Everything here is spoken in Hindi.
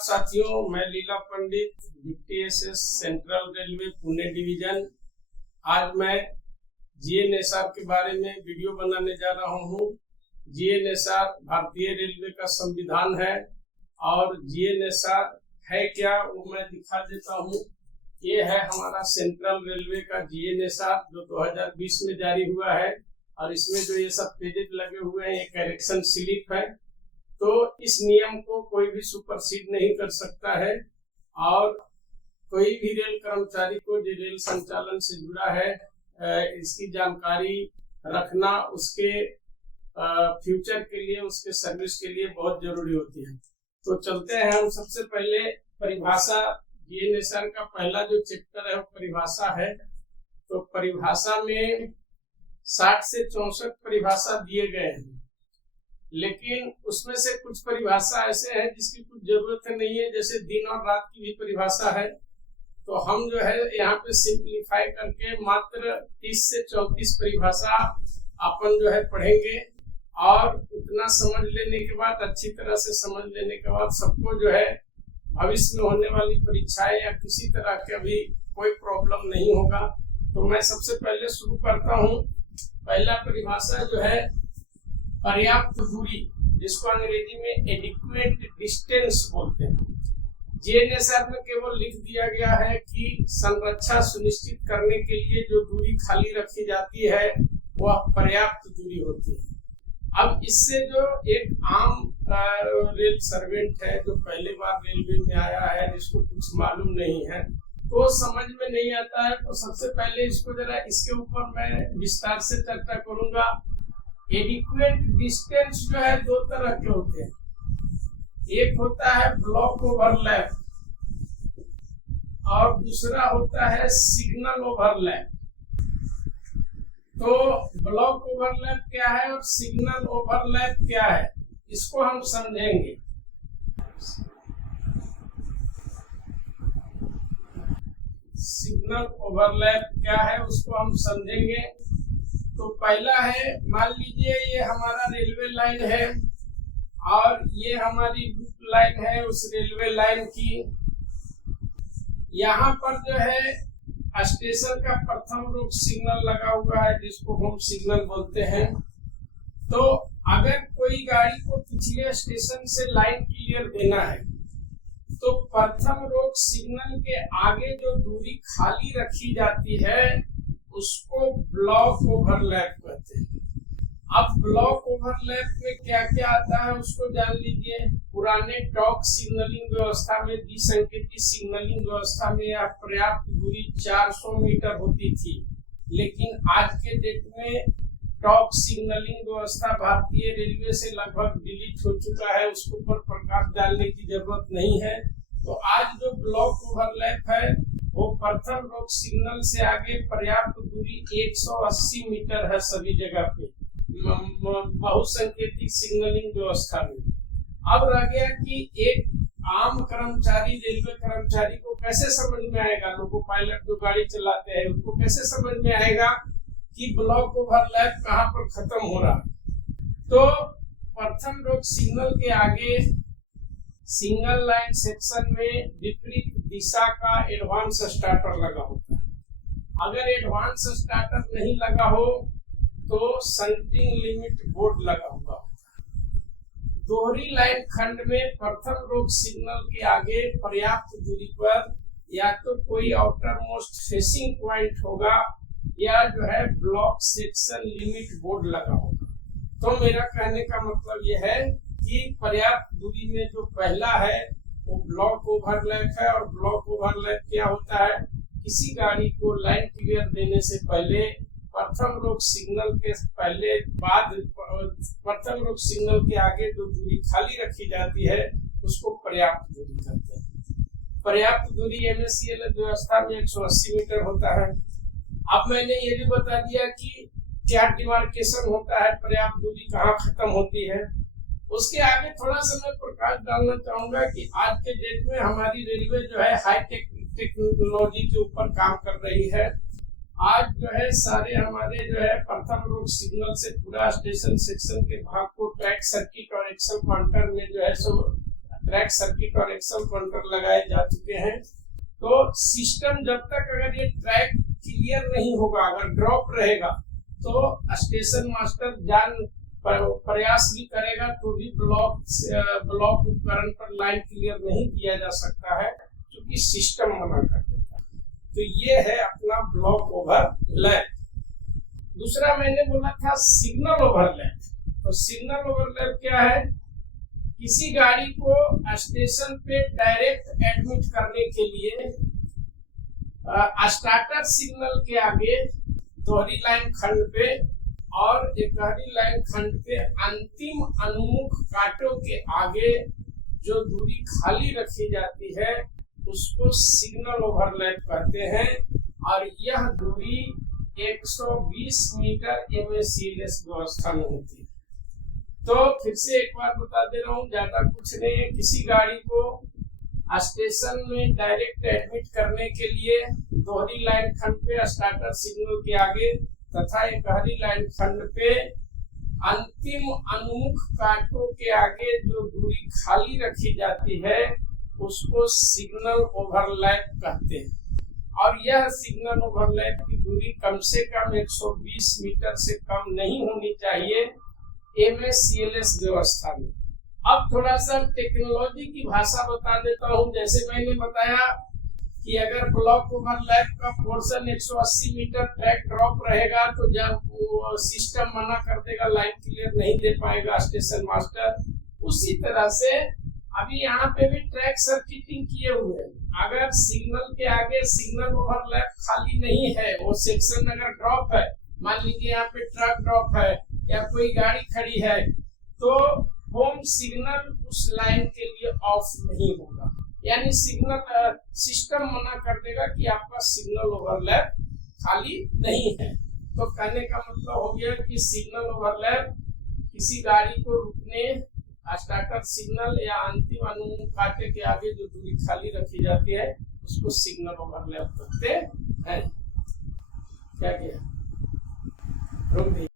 साथियों, मैं Leela Pandit, deputy S S central railway Pune division. आज मैं जीएनएसआर के बारे में वीडियो बनाने जा रहा हूँ। जीएनएसआर भारतीय रेलवे का संविधान है और जीएनएसआर है क्या वो मैं दिखा देता हूँ। ये है हमारा सेंट्रल रेलवे का जीएनएसआर जो 2020 में जारी हुआ है और इसमें जो ये सब पेजेस लगे हुए हैं ये करेक्शन स्लिप है। तो इस नियम को कोई भी सुपरसीड नहीं कर सकता है और कोई भी रेल कर्मचारी को जो रेल संचालन से जुड़ा है इसकी जानकारी रखना उसके फ्यूचर के लिए, उसके सर्विस के लिए बहुत जरूरी होती है। तो चलते हैं हम सबसे पहले परिभाषा। जीएनएसआर का पहला जो चैप्टर है वो परिभाषा है। तो परिभाषा में 60 से 64 परिभाषा दिए गए हैं, लेकिन उसमें से कुछ परिभाषा ऐसे है जिसकी कुछ जरूरत नहीं है, जैसे दिन और रात की भी परिभाषा है। तो हम जो है यहाँ पे सिंप्लीफाई करके मात्र 30 से 34 परिभाषा अपन जो है पढ़ेंगे और उतना समझ लेने के बाद, अच्छी तरह से समझ लेने के बाद सबको जो है भविष्य में होने वाली परीक्षाएं या किसी तरह का भी कोई प्रॉब्लम नहीं होगा। तो मैं सबसे पहले शुरू करता हूँ। पहला परिभाषा जो है पर्याप्त दूरी, जिसको अंग्रेजी में एडिक्वेट डिस्टेंस बोलते हैं। जीएनएसआर में केवल लिख दिया गया है कि संरक्षा सुनिश्चित करने के लिए जो दूरी खाली रखी जाती है वह पर्याप्त दूरी होती है। अब इससे जो एक आम रेल सर्वेंट है जो पहली बार रेलवे में आया है, जिसको कुछ मालूम नहीं है, तो समझ में नहीं आता है। तो सबसे पहले इसको जरा इसके ऊपर मैं विस्तार से चर्चा करूंगा। एडिक्वेट डिस्टेंस जो है दो तरह के होते हैं। एक होता है ब्लॉक ओवरलैप और दूसरा होता है सिग्नल ओवरलैप। तो ब्लॉक ओवरलैप क्या है और सिग्नल ओवरलैप क्या है, इसको हम समझेंगे। सिग्नल ओवरलैप क्या है उसको हम समझेंगे। तो पहला है, मान लीजिए ये हमारा रेलवे लाइन है और ये हमारी लूप लाइन है उस रेलवे लाइन की। यहाँ पर जो है स्टेशन का प्रथम रोक सिग्नल लगा हुआ है, जिसको होम सिग्नल बोलते हैं। तो अगर कोई गाड़ी को पिछले स्टेशन से लाइन क्लियर देना है तो प्रथम रोक सिग्नल के आगे जो दूरी खाली रखी जाती है उसको ब्लॉक ओवरलैप कहते हैं। अब ब्लॉक ओवरलैप में क्या क्या आता है उसको जान लीजिए। पुराने टॉक सिग्नलिंग व्यवस्था में, द्विसंकेती सिग्नलिंग व्यवस्था में यह पर्याप्त दूरी 400 मीटर होती थी, लेकिन आज के डेट में टॉक सिग्नलिंग व्यवस्था भारतीय रेलवे से लगभग डिलीट हो चुका है, उसके ऊपर प्रकाश डालने की जरूरत नहीं है। तो आज जो ब्लॉक ओवरलैप है वो प्रथम रोक सिग्नल से आगे पर्याप्त दूरी 180 मीटर है सभी जगह पे बहुसंकेतिक सिग्नलिंग व्यवस्था में। अब रह गया कि एक आम कर्मचारी, रेलवे कर्मचारी को कैसे समझ में आएगा, लोको पायलट जो गाड़ी चलाते हैं उनको कैसे समझ में आएगा कि ब्लॉक ओवरलैप कहाँ पर खत्म हो रहा है। तो प्रथम रोक सिग्नल के आगे सिंगल लाइन सेक्शन में विपरीत दिशा का एडवांस स्टार्टर लगा होता है। अगर एडवांस स्टार्टर नहीं लगा हो तो शंटिंग लिमिट बोर्ड लगा हुआ होता है। दोहरी लाइन खंड में प्रथम रोक सिग्नल के आगे पर्याप्त दूरी पर या तो कोई आउटर मोस्ट फेसिंग पॉइंट होगा या जो है ब्लॉक सेक्शन लिमिट बोर्ड लगा होगा। तो मेरा कहने का मतलब यह है कि पर्याप्त दूरी में जो पहला है वो ब्लॉक ओवरलैप है। और ब्लॉक ओवरलैप क्या होता है, किसी गाड़ी को लाइन क्लियर देने से पहले प्रथम रोक सिग्नल के पहले बाद प्रथम रोक सिग्नल के आगे जो दूरी खाली रखी जाती है उसको पर्याप्त दूरी कहते हैं। पर्याप्त दूरी एमएससीएल व्यवस्था में 180 मीटर होता है। अब मैंने ये भी बता दिया कि क्या डिमार्केशन होता है, पर्याप्त दूरी कहाँ खत्म होती है। उसके आगे थोड़ा सा मैं प्रकाश डालना चाहूंगा कि आज के डेट में हमारी रेलवे जो है हाई टेक्नोलॉजी के ऊपर काम कर रही है। आज जो है सारे हमारे जो है प्रथम रोक सिग्नल से पूरा स्टेशन सेक्शन के भाग को ट्रैक सर्किट और एक्सल काउंटर में जो है सो ट्रैक सर्किट और एक्शन पॉइंटर लगाए जा चुके हैं। तो सिस्टम जब तक अगर ये ट्रैक क्लियर नहीं होगा, अगर ड्रॉप रहेगा, तो स्टेशन मास्टर प्रयास भी करेगा तो भी ब्लॉक उपकरण पर लाइन क्लियर नहीं किया जा सकता है, क्योंकि सिस्टम मना कर देता है। तो ये है अपना ब्लॉक ओवरलैप। दूसरा मैंने बोला था सिग्नल ओवरलैप। तो सिग्नल ओवरलैप क्या है? किसी गाड़ी को स्टेशन पे डायरेक्ट एडमिट करने के लिए स्टार्टर सिग्नल के आगे दोहरी लाइन खंड पे और एकहरी लाइन खंड पे अंतिम अनुमुख कांटों के आगे जो दूरी खाली रखी जाती है उसको सिग्नल ओवरलैप कहते हैं। और यह दूरी 120 मीटर MACLS व्यवस्था में होती है। तो फिर से एक बार बता दे रहा हूँ, ज्यादा कुछ नहीं है। किसी गाड़ी को स्टेशन में डायरेक्ट एडमिट करने के लिए दोहरी लाइन खंड पे स्टार्टर सिग्नल के आगे तथा एकहरी लाइन खंड पे अंतिम अनुमुख कांटों के आगे जो दूरी खाली रखी जाती है उसको सिग्नल ओवरलैप कहते हैं। और यह सिग्नल ओवरलैप की दूरी कम से कम 120 मीटर से कम नहीं होनी चाहिए MACLS व्यवस्था में। अब थोड़ा सा टेक्नोलॉजी की भाषा बता देता हूँ। जैसे मैंने बताया कि अगर ब्लॉक ओवरलैप का पोर्शन 180 मीटर ट्रैक ड्रॉप रहेगा तो जब वो सिस्टम मना कर देगा, लाइन क्लियर नहीं दे पाएगा स्टेशन मास्टर। उसी तरह से अभी यहाँ पे भी ट्रैक सर्किटिंग किए हुए हैं। अगर सिग्नल के आगे सिग्नल ओवरलैप खाली नहीं है, वो सेक्शन अगर ड्रॉप है, मान लीजिए यहाँ पे ट्रक ड्रॉप है या कोई गाड़ी खड़ी है, तो होम सिग्नल उस लाइन के लिए ऑफ नहीं होगा। यानी सिग्नल सिस्टम मना कर देगा कि आपका सिग्नल ओवरलैप खाली नहीं है। तो कहने का मतलब हो गया कि सिग्नल ओवरलैप किसी गाड़ी को रुकने, स्टार्टर सिग्नल या अंतिम अनुमुख कांटे के आगे जो दूरी खाली रखी जाती है उसको सिग्नल ओवरलैप कहते हैं। क्या किया? रुक